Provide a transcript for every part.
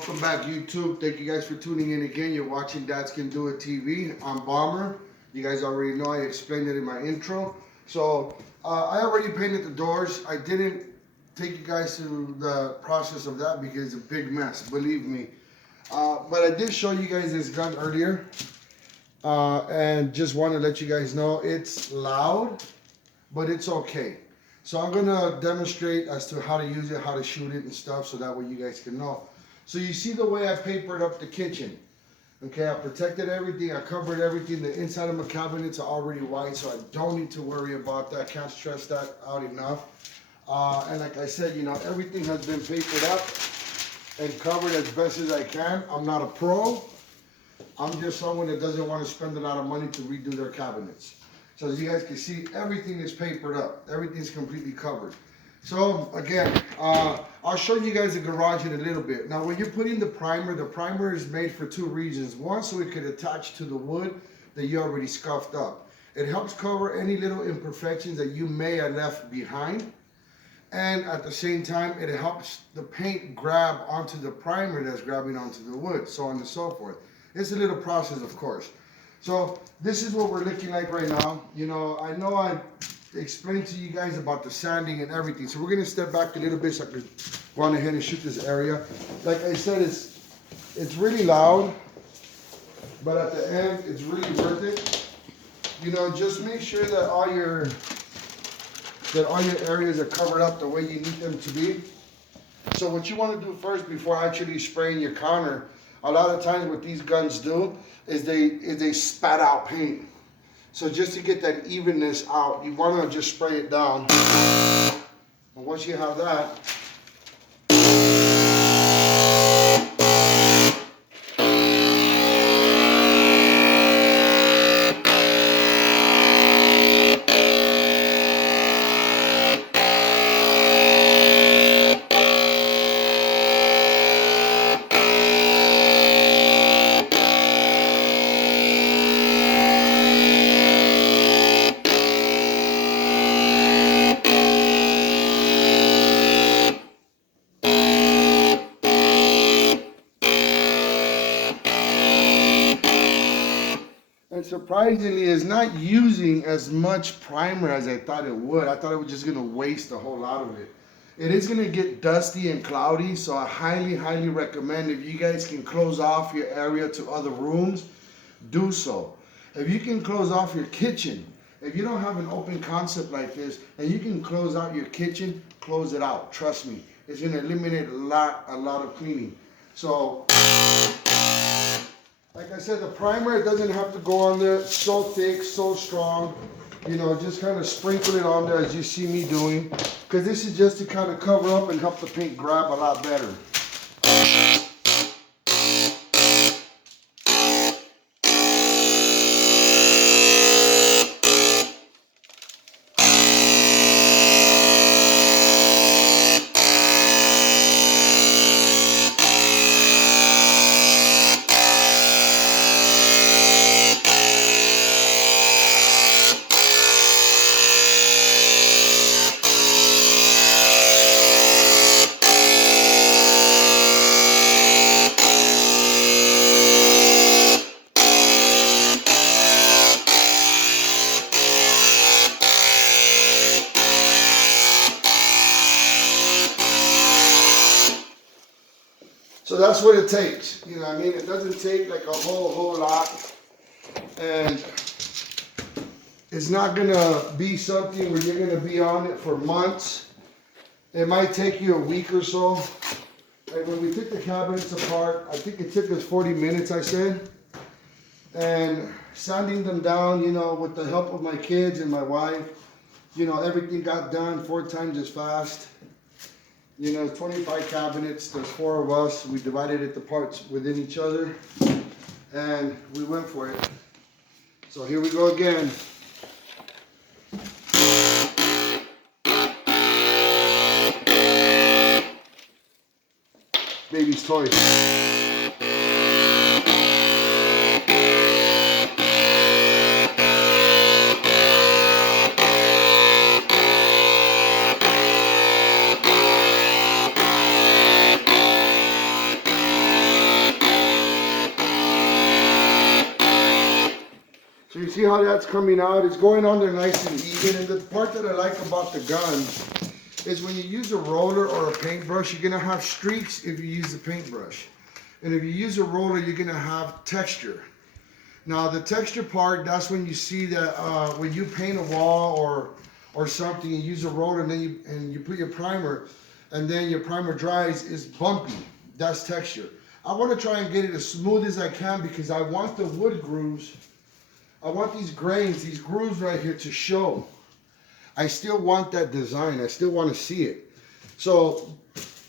Welcome back, YouTube. Thank you guys for tuning in again. You're watching Dads Can Do It TV. I'm Bomber. You guys already know I explained it in my intro. I already painted the doors. I didn't take you guys through the process of that because it's a big mess, believe me. But I did show you guys this gun earlier, and just want to let you guys know it's loud, but it's okay. So I'm gonna demonstrate as to how to use it, how to shoot it and stuff, so that way you guys can know. So you see the way I papered up the kitchen. Okay, I protected everything, I covered everything. The inside of my cabinets are already white, so I don't need to worry about that. Can't stress that out enough. And like I said, everything has been papered up and covered as best as I can. I'm not a pro. I'm just someone that doesn't want to spend a lot of money to redo their cabinets. So as you guys can see, everything is papered up. Everything's completely covered. So again, I'll show you guys the garage in a little bit. Now when you're putting the primer is made for two reasons. One, so it could attach to the wood that you already scuffed up. It helps cover any little imperfections that you may have left behind. And at the same time, it helps the paint grab onto the primer that's grabbing onto the wood, so on and so forth. It's a little process, of course. So this is what we're looking like right now. I know I explained to you guys about the sanding and everything. So we're gonna step back a little bit so I can go on ahead and shoot this area. Like I said, it's really loud, but at the end, it's really worth it. Just make sure that all your areas are covered up the way you need them to be. So what you want to do first before actually spraying your counter, a lot of times what these guns do is they spat out paint. So just to get that evenness out, you want to just spray it down. And once you have that, and surprisingly, it's not using as much primer as I thought it would. I thought it was just gonna waste a whole lot of it. It is gonna get dusty and cloudy, so I highly, highly recommend if you guys can close off your area to other rooms, do so. If you can close off your kitchen, if you don't have an open concept like this, and you can close out your kitchen, close it out. Trust me, it's gonna eliminate a lot of cleaning. So like I said, the primer doesn't have to go on there so thick, so strong. Just kind of sprinkle it on there as you see me doing. Because this is just to kind of cover up and help the paint grab a lot better. So that's what it takes. It doesn't take like a whole lot. And it's not gonna be something where you're gonna be on it for months. It might take you a week or so. Like when we took the cabinets apart, I think it took us 40 minutes, I said. And sanding them down, with the help of my kids and my wife, everything got done 4 times as fast. 25 cabinets, there's 4 of us. We divided it the parts within each other, and we went for it. So here we go again. Baby's toys. So you see how that's coming out? It's going on there nice and even. And the part that I like about the gun is when you use a roller or a paintbrush, you're gonna have streaks if you use the paintbrush. And if you use a roller, you're gonna have texture. Now the texture part, that's when you see that when you paint a wall or something, you use a roller and then you put your primer, and then your primer dries, is bumpy. That's texture. I want to try and get it as smooth as I can because I want the wood grooves. I want these grains, these grooves right here to show. I still want that design. I still want to see it. So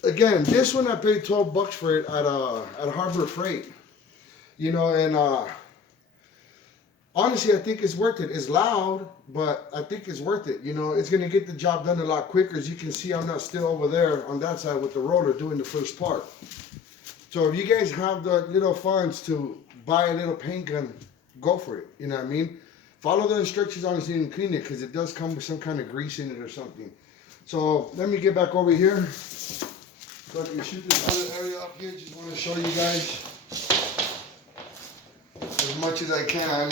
again, this one I paid $12 for it at Harbor Freight. You know, and honestly, I think it's worth it. It's loud, but I think it's worth it. You know, it's gonna get the job done a lot quicker. As you can see, I'm not still over there on that side with the roller doing the first part. So if you guys have the little funds to buy a little paint gun, go for it. You know what I mean? Follow the instructions on it and clean it because it does come with some kind of grease in it or something. So let me get back over here so I can shoot this other area up here. Just want to show you guys as much as I can.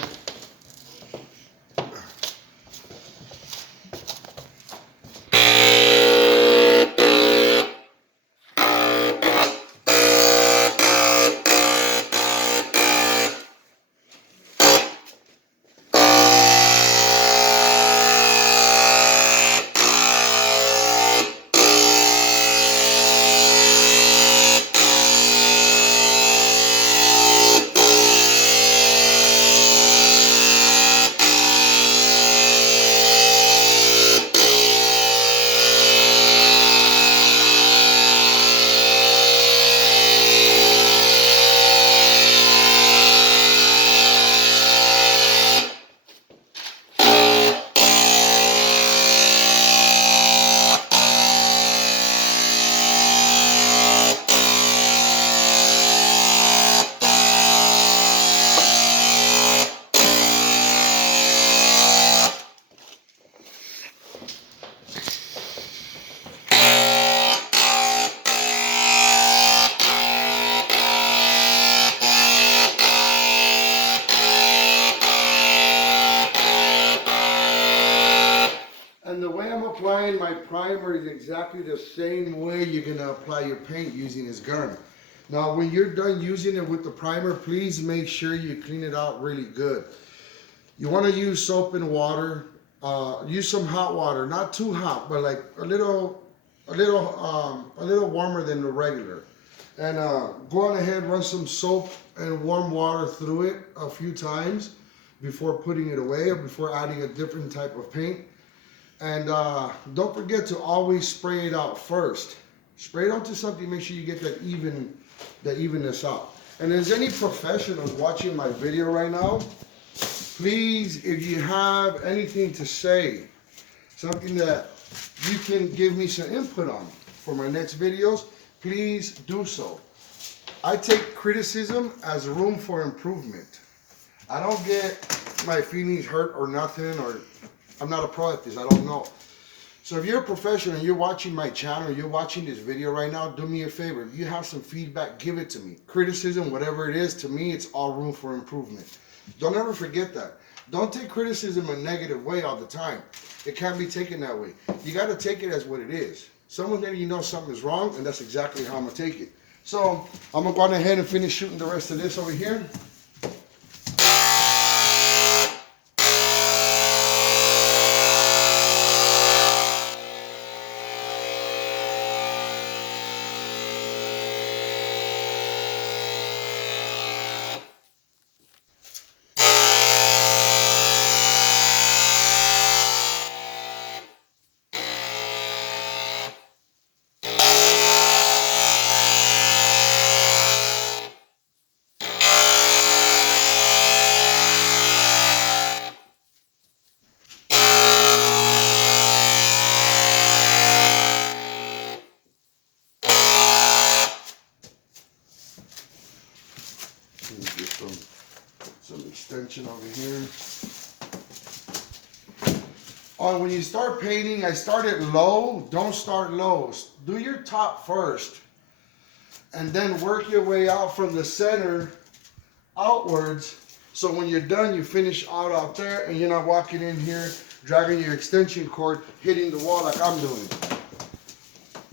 And the way I'm applying my primer is exactly the same way you're gonna apply your paint using this gun. Now, when you're done using it with the primer, please make sure you clean it out really good. You wanna use soap and water. Use some hot water, not too hot, but like a little warmer than the regular. And go on ahead, run some soap and warm water through it a few times before putting it away or before adding a different type of paint. And don't forget to always spray it out first. Spray it onto something, make sure you get that evenness out. And if there's any professionals watching my video right now, please, if you have anything to say, something that you can give me some input on for my next videos, please do so. I take criticism as room for improvement. I don't get my feelings hurt or nothing, or I'm not a pro at this, I don't know. So if you're a professional and you're watching my channel, you're watching this video right now, do me a favor. If you have some feedback, give it to me. Criticism, whatever it is, to me, it's all room for improvement. Don't ever forget that. Don't take criticism a negative way all the time. It can't be taken that way. You got to take it as what it is. Someone's letting you know something is wrong, and that's exactly how I'm going to take it. So I'm going to go on ahead and finish shooting the rest of this over here. Get some extension over here. When you start painting, I start it low. Don't start low. Do your top first, and then work your way out from the center outwards So when you're done, you finish out there, and you're not walking in here, dragging your extension cord, hitting the wall like I'm doing.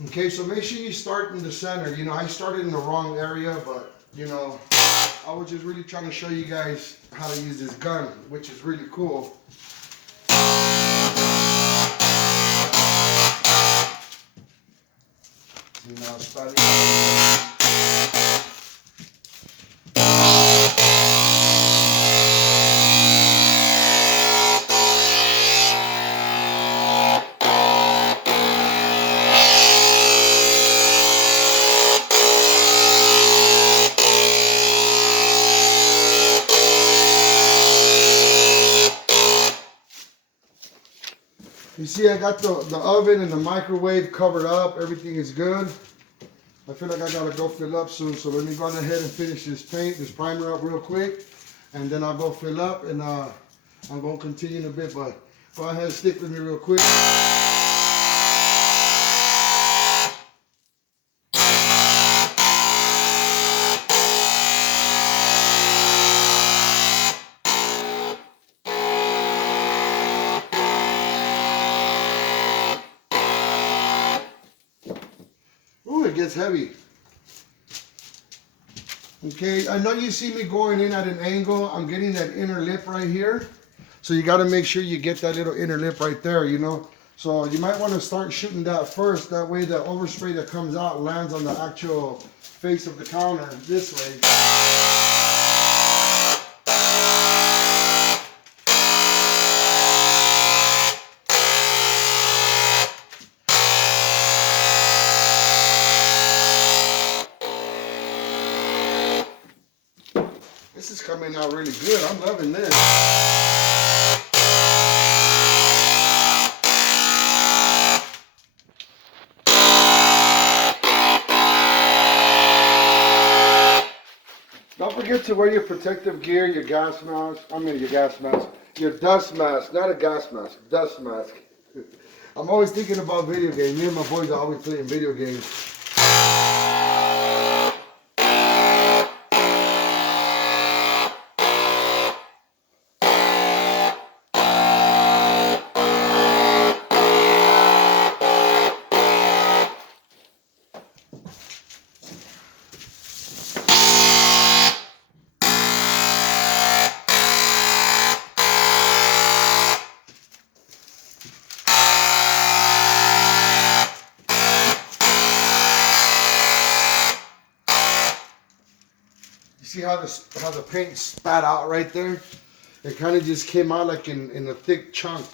Okay, so make sure you start in the center. You know, I started in the wrong area, but you know, I was just really trying to show you guys how to use this gun, which is really cool. You know, starting you see, I got the oven and the microwave covered up. Everything is good. I feel like I gotta go fill up soon, so let me go ahead and finish this primer up real quick, and then I'll go fill up, and I'm gonna continue in a bit, but go ahead and stick with me real quick. Ooh, it gets heavy. Okay, I know you see me going in at an angle. I'm getting that inner lip right here. So you gotta make sure you get that little inner lip right there, you know. So you might wanna start shooting that first. That way the overspray that comes out lands on the actual face of the counter this way. This is coming out really good. I'm loving this. Don't forget to wear your protective gear, your gas mask. Your dust mask, not a gas mask, dust mask. I'm always thinking about video games. Me and my boys are always playing video games. See how the paint spat out right there? It kind of just came out like in a thick chunk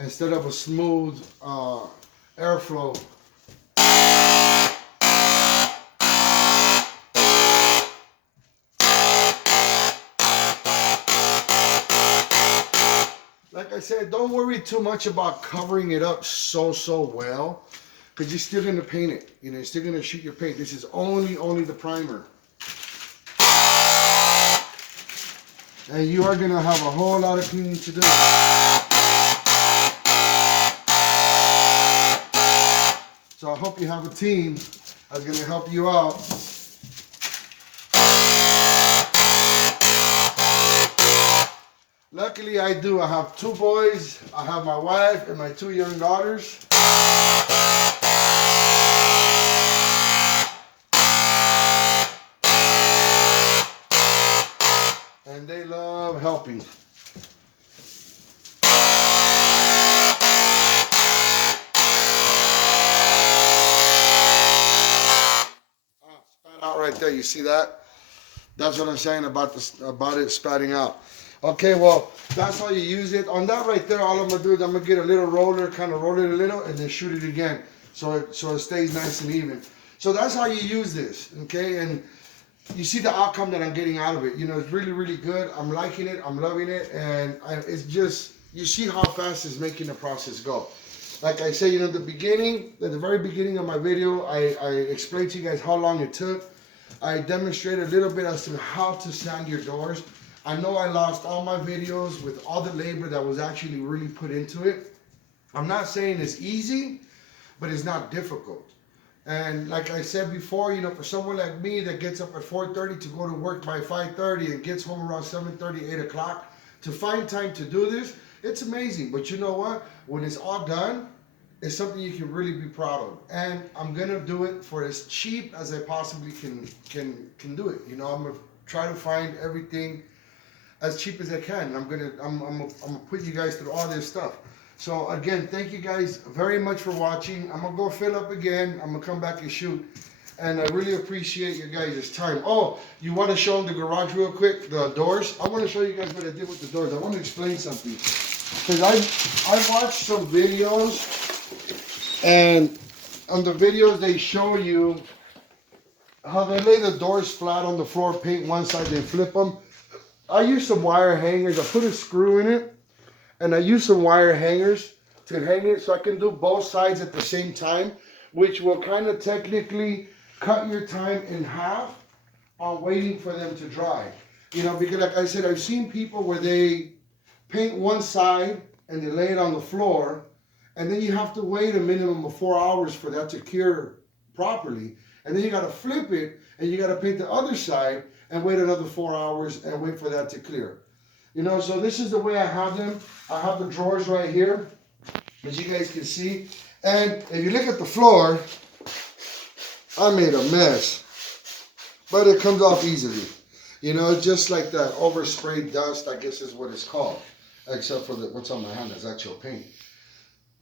instead of a smooth airflow. Like I said, don't worry too much about covering it up so well, because you're still gonna paint it. You know, you're still gonna shoot your paint. This is only the primer. And you are going to have a whole lot of cleaning to do. So I hope you have a team that's going to help you out. Luckily I do. I have 2 boys. I have my wife and my 2 young daughters. And they love helping. Spat out right there. You see that? That's what I'm saying about it spatting out. Okay, well, that's how you use it. On that right there, all I'm gonna do is I'm gonna get a little roller, kind of roll it a little, and then shoot it again, so it stays nice and even. So that's how you use this, okay? And you see the outcome that I'm getting out of it. You know, it's really good. I'm liking it. I'm loving it. And it's just, you see how fast it's making the process go. Like I say, you know, at the very beginning of my video, I explained to you guys how long it took. I demonstrated a little bit as to how to sand your doors. I know I lost all my videos with all the labor that was actually really put into it. I'm not saying it's easy, but it's not difficult. And like I said before, you know, for someone like me that gets up at 4:30 to go to work by 5:30 and gets home around 7:30, 8 o'clock, to find time to do this, it's amazing. But you know what? When it's all done, it's something you can really be proud of. And I'm gonna do it for as cheap as I possibly can do it. You know, I'm gonna try to find everything as cheap as I can. I'm gonna put you guys through all this stuff. So again, thank you guys very much for watching. I'm gonna go fill up again. I'm gonna come back and shoot. And I really appreciate your guys' time. Oh, you want to show them the garage real quick, the doors? I want to show you guys what I did with the doors. I want to explain something. Because I watched some videos, and on the videos they show you how they lay the doors flat on the floor, paint one side, then flip them. I used some wire hangers. I put a screw in it, and I used some wire hangers to hang it so I can do both sides at the same time, which will kind of technically cut your time in half on waiting for them to dry. You know, because like I said, I've seen people where they paint one side and they lay it on the floor, and then you have to wait a minimum of 4 hours for that to cure properly. And then you got to flip it and you got to paint the other side and wait another 4 hours and wait for that to clear. You know, so this is the way I have them. I have the drawers right here, as you guys can see. And if you look at the floor, I made a mess, but it comes off easily. You know, just like that oversprayed dust, I guess is what it's called. Except for what's on my hand, that's actual paint.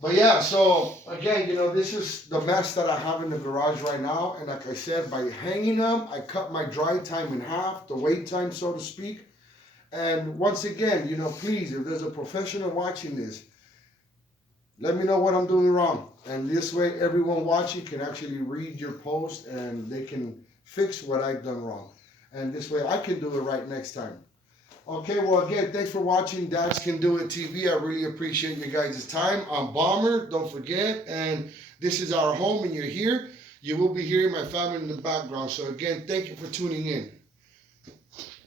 But yeah, so again, you know, this is the mess that I have in the garage right now. And like I said, by hanging them, I cut my dry time in half, the wait time, so to speak. And once again, you know, please, if there's a professional watching this, let me know what I'm doing wrong. And this way, everyone watching can actually read your post and they can fix what I've done wrong. And this way, I can do it right next time. Okay, well, again, thanks for watching Dads Can Do It TV. I really appreciate you guys' time. I'm Bomber, don't forget. And this is our home, and you're here. You will be hearing my family in the background. So again, thank you for tuning in.